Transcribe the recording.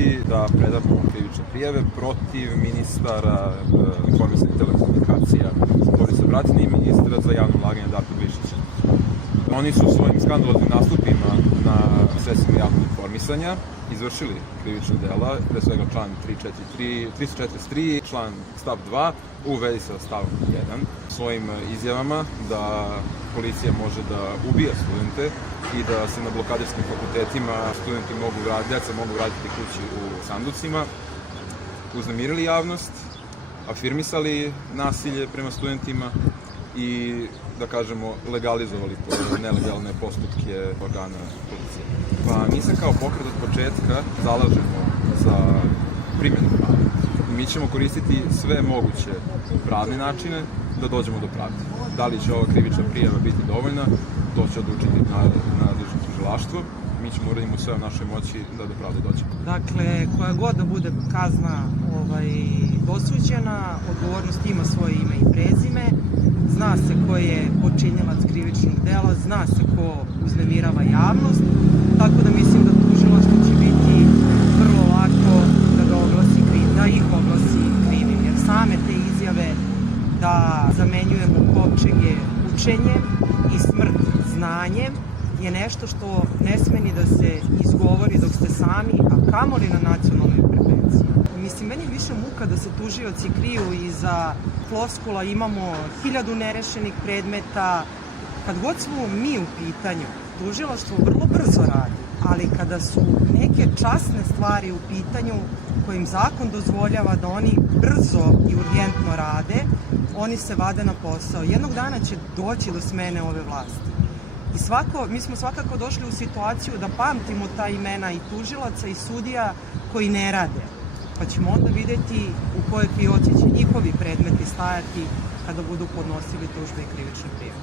koristiti da predamo krivične prijave protiv ministara informisanja i telekomunikacija Borisa Bratina i ministra za javno ulaganje Darka Glišića. Oni su svojim skandaloznim nastupima na sredstvima javnog informisanja izvršili krivična dela, pre svega član 343, član stav 2 u vezi sa stavom 1, svojim izjavama da policija može da ubija studente i da se na blokadarskim fakultetima studenti deca mogu vratiti kući u sanducima, uznemirili javnost, afirmisali nasilje prema studentima i, da kažemo, legalizovali nelegalne postupke organa policije. Pa mi se kao pokret od početka zalažemo za primjenu prava. Mi ćemo koristiti sve moguće pravne načine da dođemo do pravde. Da li će ova krivična prijava biti dovoljna, to će odlučiti nadležno tužilaštvo. Mi ćemo uraditi sve u našoj moći da do pravde dođemo. Dakle, koja god da bude kazna dosuđena, odgovornost ima svoje ime i prezime, zna se ko je počinjelac krivičnog dela, zna se ko uznemirava javnost, tako da mislim da tužilaštvo će biti vrlo lako da ih oglasi krivim, jer same te izjave da zamenjujemo kovčege učenjem i smrt znanjem je nešto što ne sme ni da se izgovori dok ste sami, a kamoli na nacionalnoj frekvenciji. Mislim, meni je više muka da se tužioci kriju iza floskula, imamo 1000 nerešenih predmeta. Kad god smo mi u pitanju, tužilaštvo vrlo brzo radi, ali kada su neke časne stvari u pitanju kojim zakon dozvoljava da oni brzo i urgentno rade, oni se vade na posao. Jednog dana će doći do smene ove vlasti. Mi smo svakako došli u situaciju da pamtimo ta imena i tužilaca i sudija koji ne rade, pa ćemo onda videti u kojoj fioci će njihovi predmeti stajati kada budu podnosili tužbe i krivične prijave.